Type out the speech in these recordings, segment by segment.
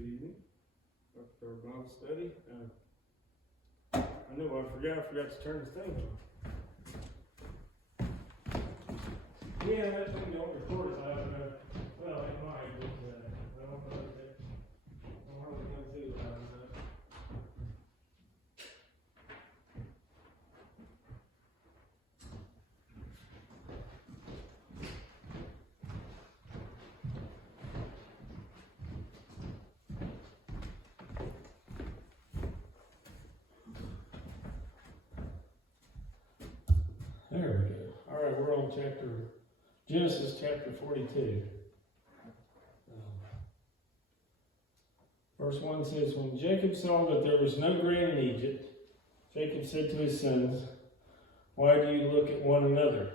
Good evening. Welcome to our Bible study. I know I forgot to turn the thing on. Yeah, that thing don't record it. I don't know. Well, it might, but I don't know if it. I don't know what it's going to do. I don't know. There we go. All right, we're on Genesis chapter 42. Verse 1 says, when Jacob saw that there was no grain in Egypt, Jacob said to his sons, why do you look at one another?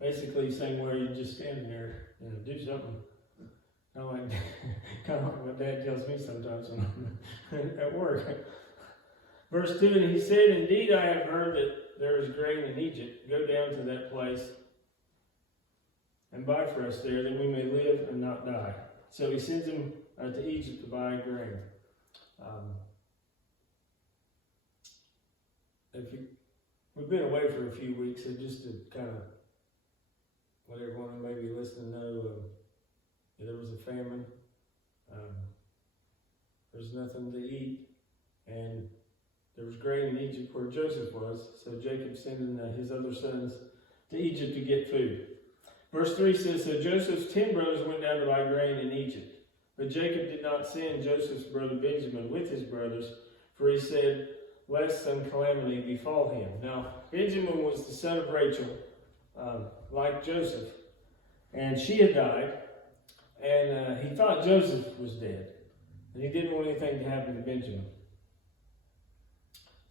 Basically saying, why are you just standing there? Do something. Kind of like my dad tells me sometimes when I'm at work. Verse 2, and he said, indeed I have heard that there is grain in Egypt. Go down to that place and buy for us there, that we may live and not die. So he sends him to Egypt to buy grain. We've been away for a few weeks, so just to kind of let everyone who may be listening know, there was a famine. There's nothing to eat, and there was grain in Egypt where Joseph was, so Jacob sending his other sons to Egypt to get food. Verse 3 says, so Joseph's 10 brothers went down to buy grain in Egypt. But Jacob did not send Joseph's brother Benjamin with his brothers, for he said, lest some calamity befall him. Now, Benjamin was the son of Rachel, like Joseph, and she had died, and he thought Joseph was dead, and he didn't want anything to happen to Benjamin.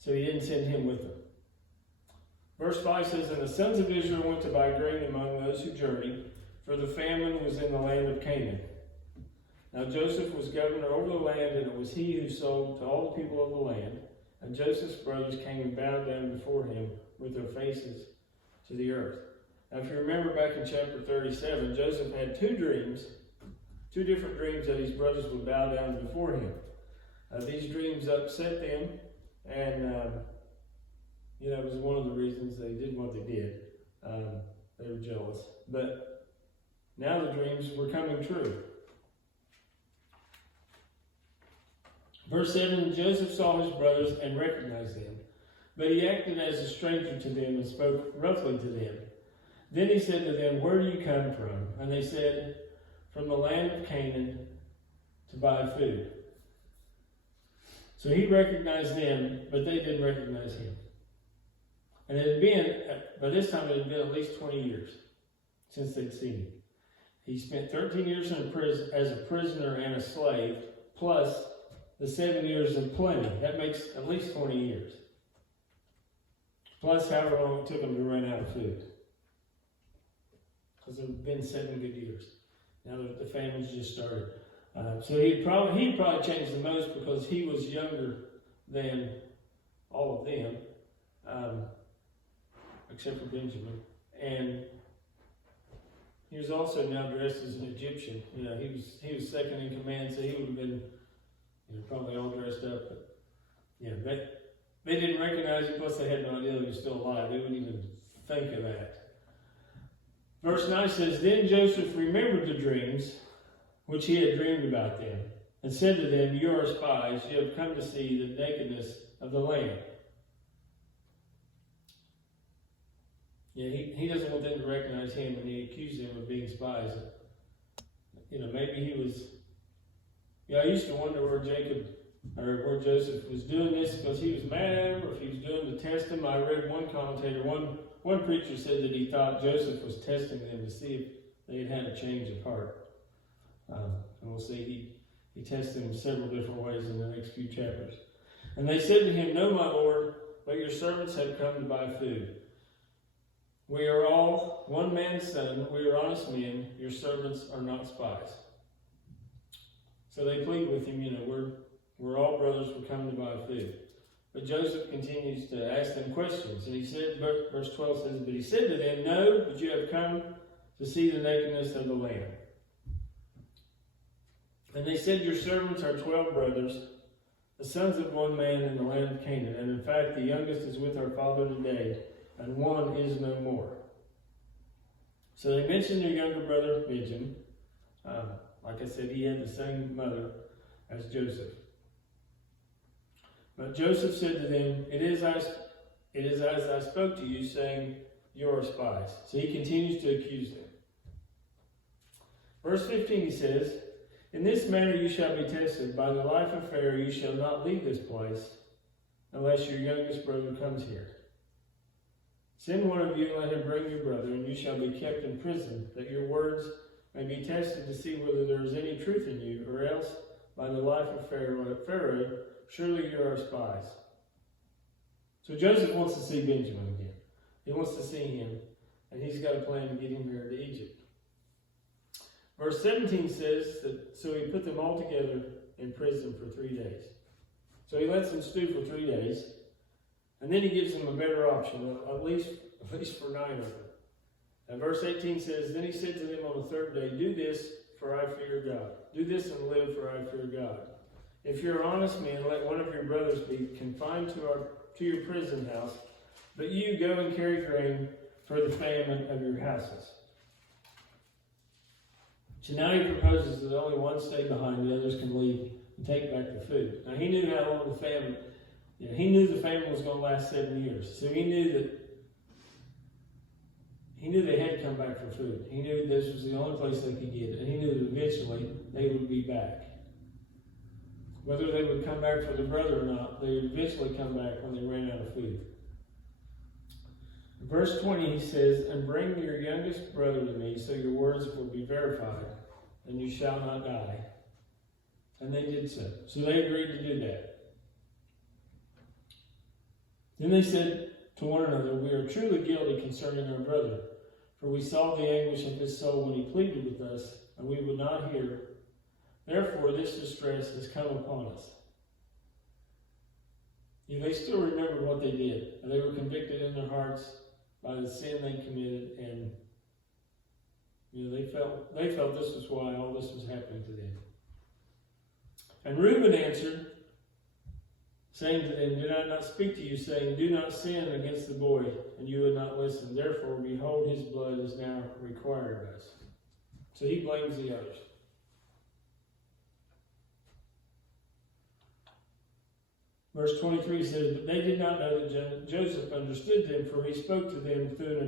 So he didn't send him with them. Verse 5 says, and the sons of Israel went to buy grain among those who journeyed, for the famine was in the land of Canaan. Now Joseph was governor over the land, and it was he who sold to all the people of the land. And Joseph's brothers came and bowed down before him with their faces to the earth. Now if you remember back in chapter 37, Joseph had two different dreams that his brothers would bow down before him. These dreams upset them, and it was one of the reasons they did what they did. They were jealous. But now the dreams were coming true. Verse 7, Joseph saw his brothers and recognized them, but he acted as a stranger to them and spoke roughly to them. Then he said to them, where do you come from? And they said, from the land of Canaan to buy food. So he recognized them, but they didn't recognize him. And it had been, by this time, it had been at least 20 years since they'd seen him. He spent 13 years in prison as a prisoner and a slave, plus the 7 years of plenty. That makes at least 20 years. Plus however long it took him to run out of food. Because it had been 7 good years. Now that the famine's just started. So he'd probably changed the most because he was younger than all of them, except for Benjamin. And he was also now dressed as an Egyptian. He was second in command, so he would have been probably all dressed up. But they didn't recognize him, plus they had no idea he was still alive. They wouldn't even think of that. Verse 9 says, then Joseph remembered the dreams which he had dreamed about them, and said to them, you are spies, you have come to see the nakedness of the land. He doesn't want them to recognize him, and he accused them of being spies. Maybe he was... I used to wonder where Joseph was doing this because he was mad at him, or if he was doing to test him. I read one commentator, one preacher said that he thought Joseph was testing them to see if they had had a change of heart. And we'll see, he tested him several different ways in the next few chapters. And they said to him, no, my lord, but your servants have come to buy food. We are all one man's son. We are honest men. Your servants are not spies. So they plead with him, we're all brothers. We're coming to buy food. But Joseph continues to ask them questions. And he said, verse 12 says, but he said to them, no, but you have come to see the nakedness of the land. And they said, your servants are 12 brothers, the sons of one man in the land of Canaan. And in fact, the youngest is with our father today, and one is no more. So they mentioned their younger brother, Benjamin. Like I said, he had the same mother as Joseph. But Joseph said to them, it is as I spoke to you, saying, you are spies. So he continues to accuse them. Verse 15 he says, in this manner you shall be tested. By the life of Pharaoh you shall not leave this place, unless your youngest brother comes here. Send one of you and let him bring your brother, and you shall be kept in prison, that your words may be tested to see whether there is any truth in you, or else by the life of Pharaoh, surely you are spies. So Joseph wants to see Benjamin again. He wants to see him, and he's got a plan to get him here to Egypt. Verse 17 says that, so he put them all together in prison for 3 days. So he lets them stew for 3 days, and then he gives them a better option, at least for 9 of them. And verse 18 says, then he said to them on the 3rd day, do this, for I fear God. Do this and live, for I fear God. If you're honest men, let one of your brothers be confined to your prison house, but you go and carry grain for the famine of your houses. So now he proposes that only one stay behind, the others can leave and take back the food. Now he knew how long the famine, he knew the famine was going to last 7 years. So he knew they had to come back for food. He knew this was the only place they could get it. And he knew that eventually they would be back. Whether they would come back for the brother or not, they would eventually come back when they ran out of food. In verse 20 he says, and bring your youngest brother to me, so your words will be verified, and you shall not die. And they did so. So they agreed to do that. Then they said to one another, we are truly guilty concerning our brother, for we saw the anguish of his soul when he pleaded with us, and we would not hear. Therefore this distress has come upon us. They still remembered what they did, and they were convicted in their hearts by the sin they committed, and they felt this was why all this was happening to them. And Reuben answered, saying to them, did I not speak to you, saying, do not sin against the boy, and you would not listen. Therefore, behold, his blood is now required of us. So he blames the others. Verse 23 says, but they did not know that Joseph understood them, for he spoke to them through an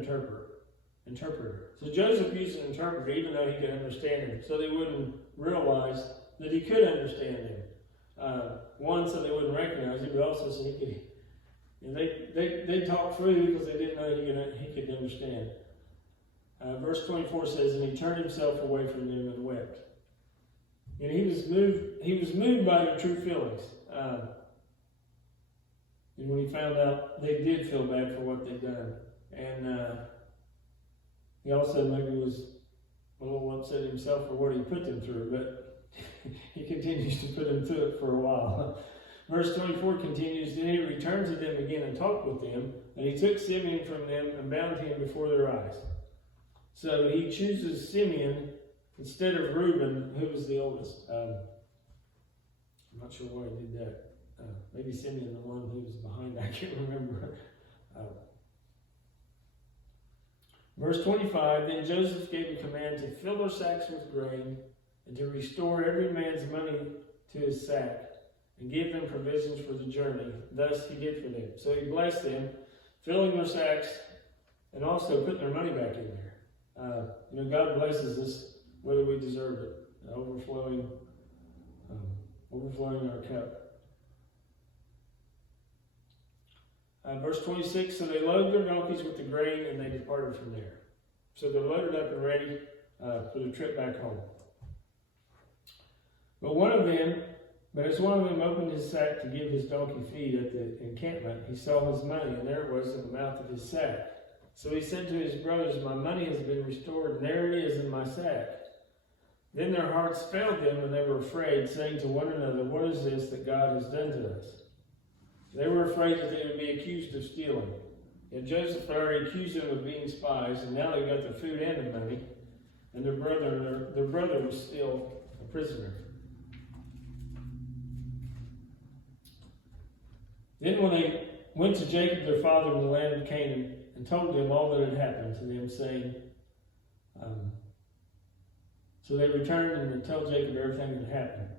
interpreter. So Joseph used an interpreter, even though he could understand them, so they wouldn't realize that he could understand them. One, so they wouldn't recognize him, but also so he could. They talked freely because they didn't know he could understand. Verse 24 says, and he turned himself away from them and wept. And he was moved by their true feelings. And when he found out, they did feel bad for what they'd done. And he also maybe was a little upset himself for what he put them through, but he continues to put them through it for a while. Verse 24 continues, then he returned to them again and talked with them, and he took Simeon from them and bound him before their eyes. So he chooses Simeon instead of Reuben, who was the oldest. I'm not sure why he did that. Maybe Simeon, the one who was behind, I can't remember. Verse 25, then Joseph gave a command to fill their sacks with grain and to restore every man's money to his sack and give them provisions for the journey. Thus he did for them. So he blessed them, filling their sacks and also putting their money back in there. God blesses us whether we deserve it, overflowing our cup. Verse 26, so they loaded their donkeys with the grain and they departed from there. So they're loaded up and ready for the trip back home. But as one of them opened his sack to give his donkey feed at the encampment, he saw his money, and there it was in the mouth of his sack. So he said to his brothers, my money has been restored, and there it is in my sack. Then their hearts failed them, and they were afraid, saying to one another, what is this that God has done to us? They were afraid that they would be accused of stealing. Yet Joseph had already accused them of being spies, and now they got the food and the money, and their brother was still a prisoner. Then when they went to Jacob their father in the land of Canaan, and told them all that had happened to them, saying, so they returned and would tell Jacob everything that happened.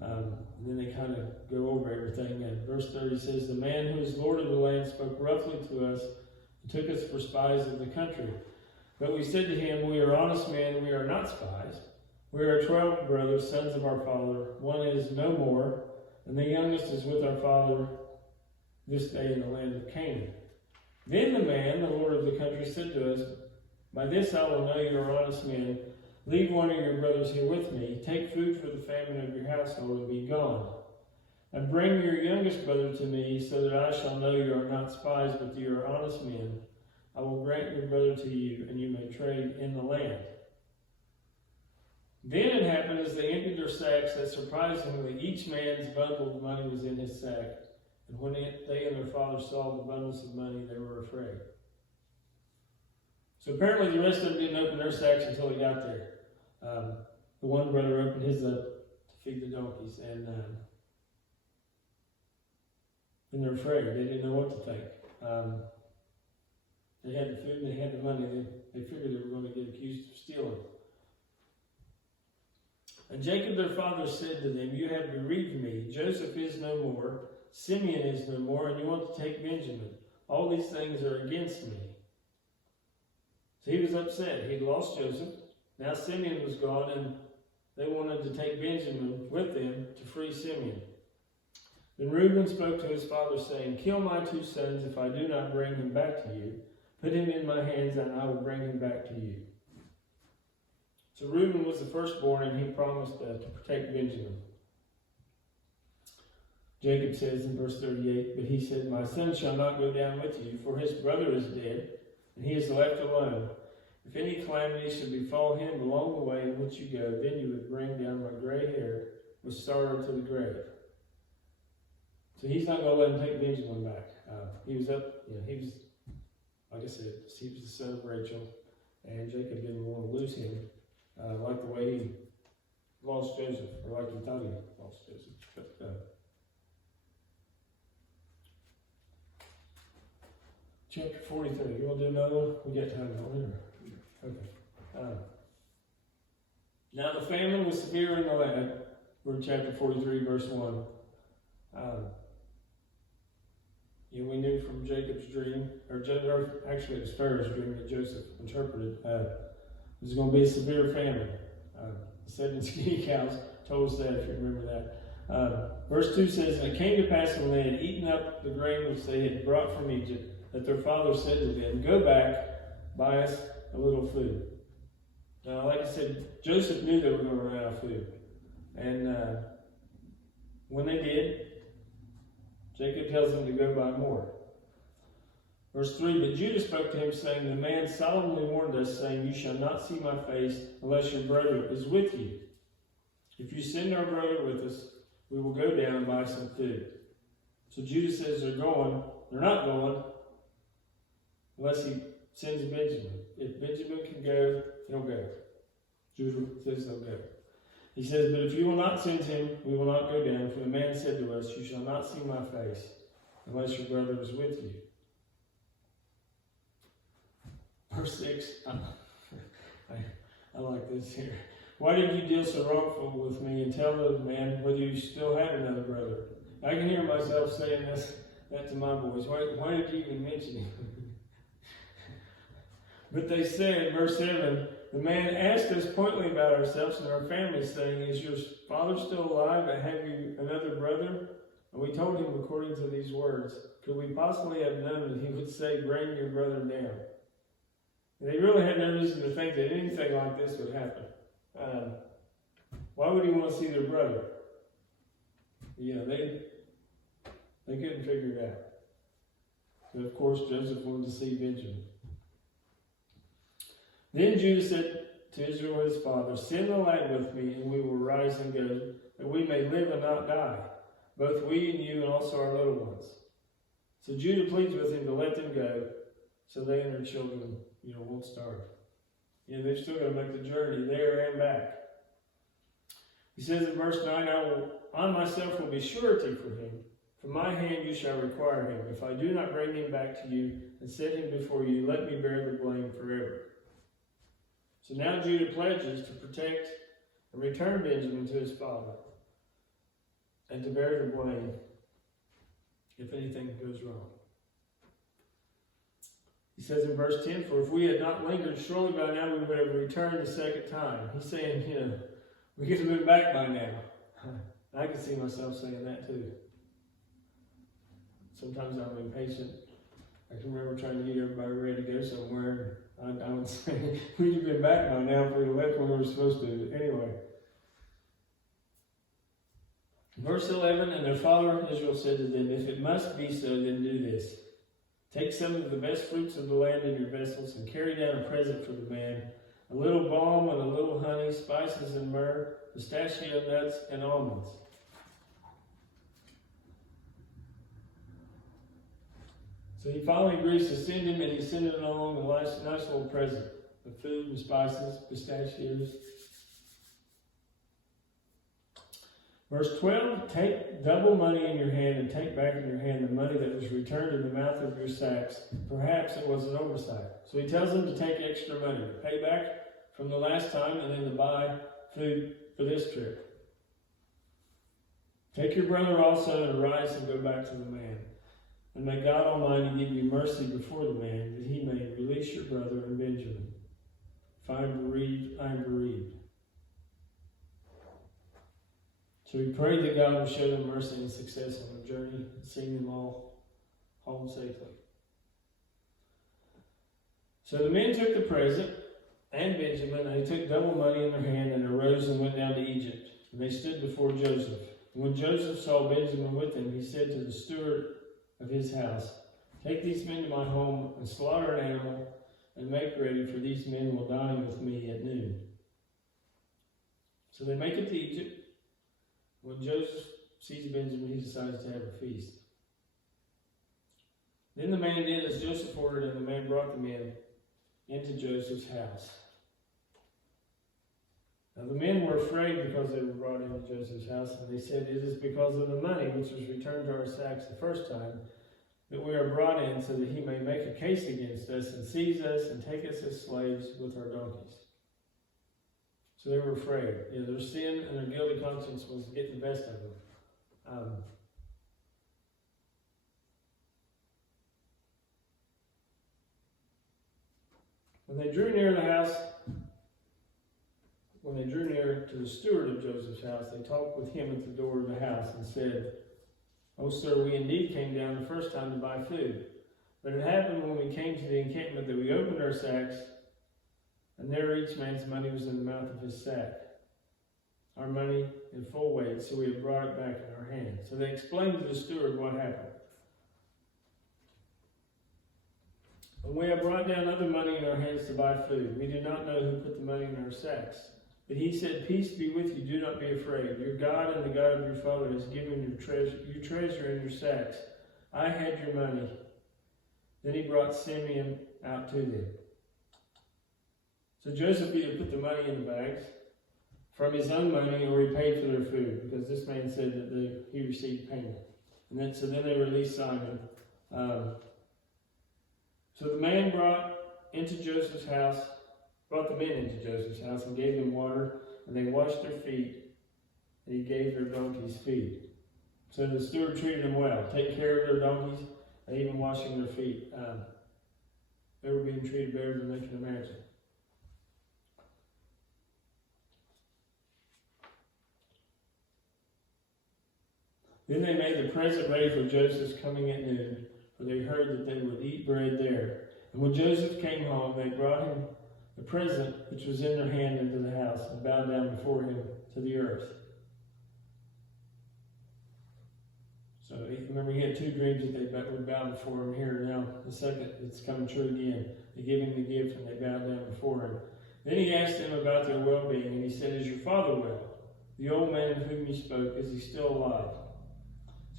And then they kind of go over everything. And verse 30 says, the man who is Lord of the land spoke roughly to us and took us for spies of the country. But we said to him, we are honest men, we are not spies. We are 12 brothers, sons of our father. One is no more, and the youngest is with our father this day in the land of Canaan. Then the man, the Lord of the country, said to us, by this I will know you are honest men. Leave one of your brothers here with me. Take food for the famine of your household and be gone. And bring your youngest brother to me, so that I shall know you are not spies, but that you are honest men. I will grant your brother to you, and you may trade in the land. Then it happened as they emptied their sacks that surprisingly each man's bundle of money was in his sack. And when they and their father saw the bundles of money, they were afraid. So apparently the rest of them didn't open their sacks until he got there. The one brother opened his up to feed the donkeys, and they're afraid. They didn't know what to think. They had the food and they had the money. They figured they were going to get accused of stealing. And Jacob their father said to them, you have bereaved me. Joseph is no more. Simeon is no more, and you want to take Benjamin. All these things are against me. So he was upset. He'd lost Joseph. Now Simeon was gone, and they wanted to take Benjamin with them to free Simeon. Then Reuben spoke to his father, saying, kill my 2 sons if I do not bring him back to you. Put him in my hands, and I will bring him back to you. So Reuben was the firstborn, and he promised to protect Benjamin. Jacob says in verse 38, but he said, my son shall not go down with you, for his brother is dead, and he is left alone. If any calamity should befall him along the way in which you go, then you would bring down my gray hair with sorrow to the grave. So he's not going to let him take Benjamin back. He was, like I said, he was the son of Rachel, and Jacob didn't want to lose him, like the way he lost Joseph, or like he thought he lost Joseph. But, chapter 43. You want to do another one? We got time now. Okay. Now the famine was severe in the land. We're in chapter 43, verse 1. We knew from Jacob's dream, or actually it was Pharaoh's dream that Joseph interpreted, there's going to be a severe famine. The 7 skinny cows told us that, if you remember that. Verse 2 says, and it came to pass when they had eaten up the grain which they had brought from Egypt, that their father said to them, go back, buy us a little food. Now, like I said, Joseph knew they were going to run out of food. And when they did, Jacob tells them to go buy more. Verse 3, but Judah spoke to him, saying, the man solemnly warned us, saying, you shall not see my face unless your brother is with you. If you send our brother with us, we will go down and buy some food. So Judah says they're going. They're not going unless he sends Benjamin. If Benjamin can go, he'll go. Judah says they'll go. He says, but if you will not send him, we will not go down. For the man said to us, you shall not see my face unless your brother is with you. Verse 6, I like this here. Why did you deal so wrongful with me, and tell the man whether you still had another brother? I can hear myself saying that to my boys. Why did you even mention him? But they said, verse 7, the man asked us pointedly about ourselves and our families, saying, is your father still alive, and have you another brother? And we told him according to these words. Could we possibly have known that he would say, bring your brother down? And they really had no reason to think that anything like this would happen. Why would he want to see their brother? They couldn't figure it out. And of course, Joseph wanted to see Benjamin. Then Judah said to Israel his father, send the lad with me, and we will rise and go, that we may live and not die, both we and you, and also our little ones. So Judah pleads with him to let them go, so they and their children, won't starve. They've still got to make the journey there and back. He says in verse 9, I myself will be surety for him, From my hand you shall require him. If I do not bring him back to you and set him before you, let me bear the blame forever. So now Judah pledges to protect and return Benjamin to his father, and to bear the blame if anything goes wrong. He says in verse 10, for if we had not lingered, surely by now we would have returned the second time. He's saying, we get to move back by now. I can see myself saying that too. Sometimes I'm impatient. I can remember trying to get everybody ready to go somewhere. I would say, we'd have been back by now if we left when we were supposed to. Anyway. Verse 11, and their father Israel said to them, if it must be so, then do this. Take some of the best fruits of the land in your vessels and carry down a present for the man, a little balm and a little honey, spices and myrrh, pistachio nuts and almonds. So he finally agrees to send him, and he sent him along a nice little present of food and spices, pistachios. Verse 12, take double money in your hand and take back in your hand the money that was returned in the mouth of your sacks. Perhaps it was an oversight. So he tells them to take extra money, to pay back from the last time, and then to buy food for this trip. Take your brother also and arise and go back to the man. And may God Almighty give you mercy before the man, that he may release your brother and Benjamin. If I am bereaved, I am bereaved. So we pray that God will show them mercy and success on their journey, and send them all home safely. So the men took the present and Benjamin, and they took double money in their hand, and arose and went down to Egypt. And they stood before Joseph. And when Joseph saw Benjamin with them, he said to the steward of his house, take these men to my home and slaughter an animal and make ready, for these men will dine with me at noon. So they make it to Egypt. When Joseph sees Benjamin, he decides to have a feast. Then the man did as Joseph ordered, and the man brought the men into Joseph's house. Now the men were afraid because they were brought into Joseph's house, and they said, it is because of the money which was returned to our sacks the first time that we are brought in, so that he may make a case against us and seize us and take us as slaves with our donkeys. So they were afraid. Their sin and their guilty conscience was getting the best of them. When they drew near the house, when they drew near to the steward of Joseph's house, they talked with him at the door of the house and said, "O sir, we indeed came down the first time to buy food. But it happened when we came to the encampment that we opened our sacks, and there each man's money was in the mouth of his sack, our money in full weight, so we have brought it back in our hand." So they explained to the steward what happened. "And we have brought down other money in our hands to buy food. We do not know who put the money in our sacks." But he said, "Peace be with you, do not be afraid. Your God and the God of your father has given your treasure in your sacks. I had your money." Then he brought Simeon out to them. So Joseph either put the money in the bags from his own money, or he paid for their food, because this man said that he received payment. And then they released Simon. So the man brought the men into Joseph's house and gave them water, and they washed their feet, and he gave their donkeys feed. So the steward treated them well, taking care of their donkeys, and even washing their feet. They were being treated better than they can imagine. Then they made the present ready for Joseph's coming at noon, for they heard that they would eat bread there. And when Joseph came home, they brought him the present which was in their hand into the house, and bowed down before him to the earth. So remember, he had two dreams that they would bow before him here. Now the second, it's coming true again. They give him the gift, and they bowed down before him. Then he asked them about their well-being, and he said, "Is your father well? The old man of whom you spoke, is he still alive?"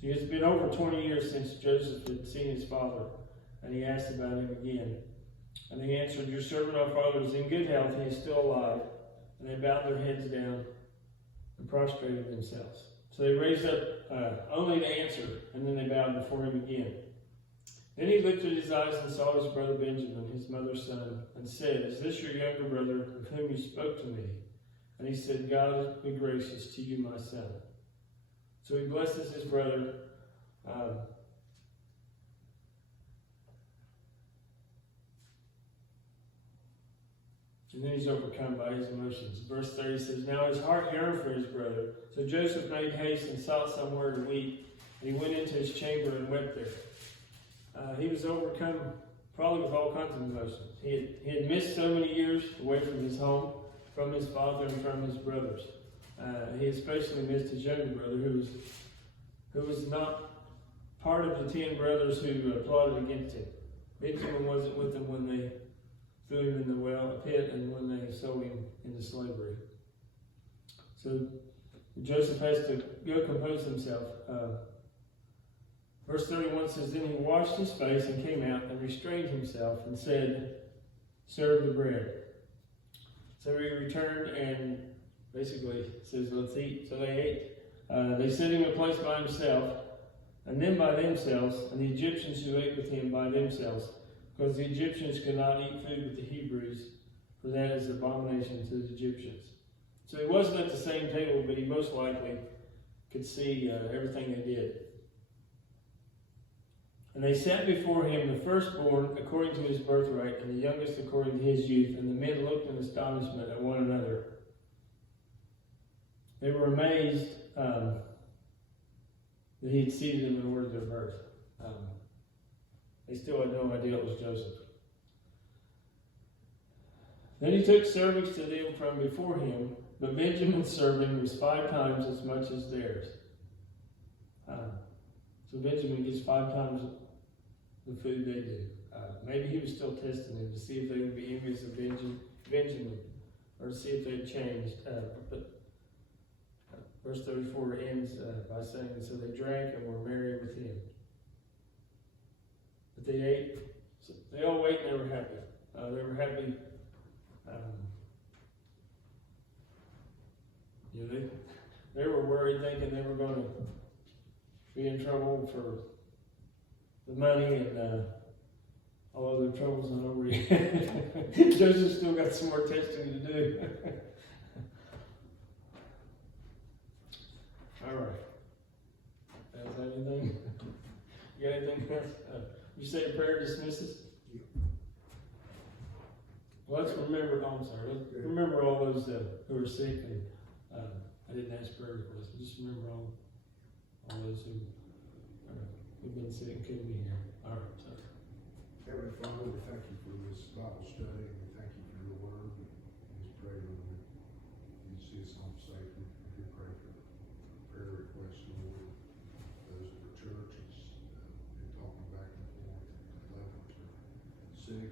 So it's been over 20 years since Joseph had seen his father, and he asked about him again. And they answered, "Your servant our father is in good health, he is still alive." And they bowed their heads down and prostrated themselves. So they raised up only to answer, and then they bowed before him again. Then he lifted his eyes and saw his brother Benjamin, his mother's son, and said, "Is this your younger brother of whom you spoke to me?" And he said, "God be gracious to you, my son." So he blesses his brother. And then he's overcome by his emotions. Verse 30 says, "Now his heart yearned for his brother. So Joseph made haste and sought somewhere to weep. And he went into his chamber and wept there." He was overcome probably with all kinds of emotions. He had missed so many years away from his home, from his father, and from his brothers. He especially missed his younger brother, who was not part of the 10 brothers who plotted against him. Benjamin wasn't with them when they threw him in the pit, and when they sold him into slavery. So Joseph has to go compose himself. Verse 31 says, "Then he washed his face and came out and restrained himself and said, 'Serve the bread.' So he returned and basically says, 'Let's eat.' So they ate. They set him a place by himself, and then by themselves, and the Egyptians who ate with him by themselves, because the Egyptians could not eat food with the Hebrews, for that is abomination to the Egyptians." So he wasn't at the same table, but he most likely could see everything they did. "And they sat before him the firstborn according to his birthright, and the youngest according to his youth. And the men looked in astonishment at one another." They were amazed that he had seated them in order of their birth. They still had no idea it was Joseph. "Then he took servants to them from before him, but Benjamin's serving was 5 times as much as theirs." So Benjamin gets 5 times the food they do. Maybe he was still testing them to see if they would be envious of Benjamin, or to see if they'd changed. But verse 34 ends by saying, "So they drank and were merry with him." But they ate. So they all ate and they were happy. They were happy. They were worried, thinking they were going to be in trouble for the money, and all other troubles not over yet. Joseph still got some more testing to do. All right. Is that anything? You got anything else? You say a prayer dismisses? Well, let's remember. Oh, I'm sorry. Let's remember all those who are sick, and I didn't ask prayer requests. Just remember all those who've been sick and couldn't be here. All right. Sorry. Heavenly Father, we thank you for this Bible study, and we thank you for your word. We just pray, Lord, that you see us home safely. We pray for prayer requests, Lord. Those for churches, been talking back and forth, loved ones are sick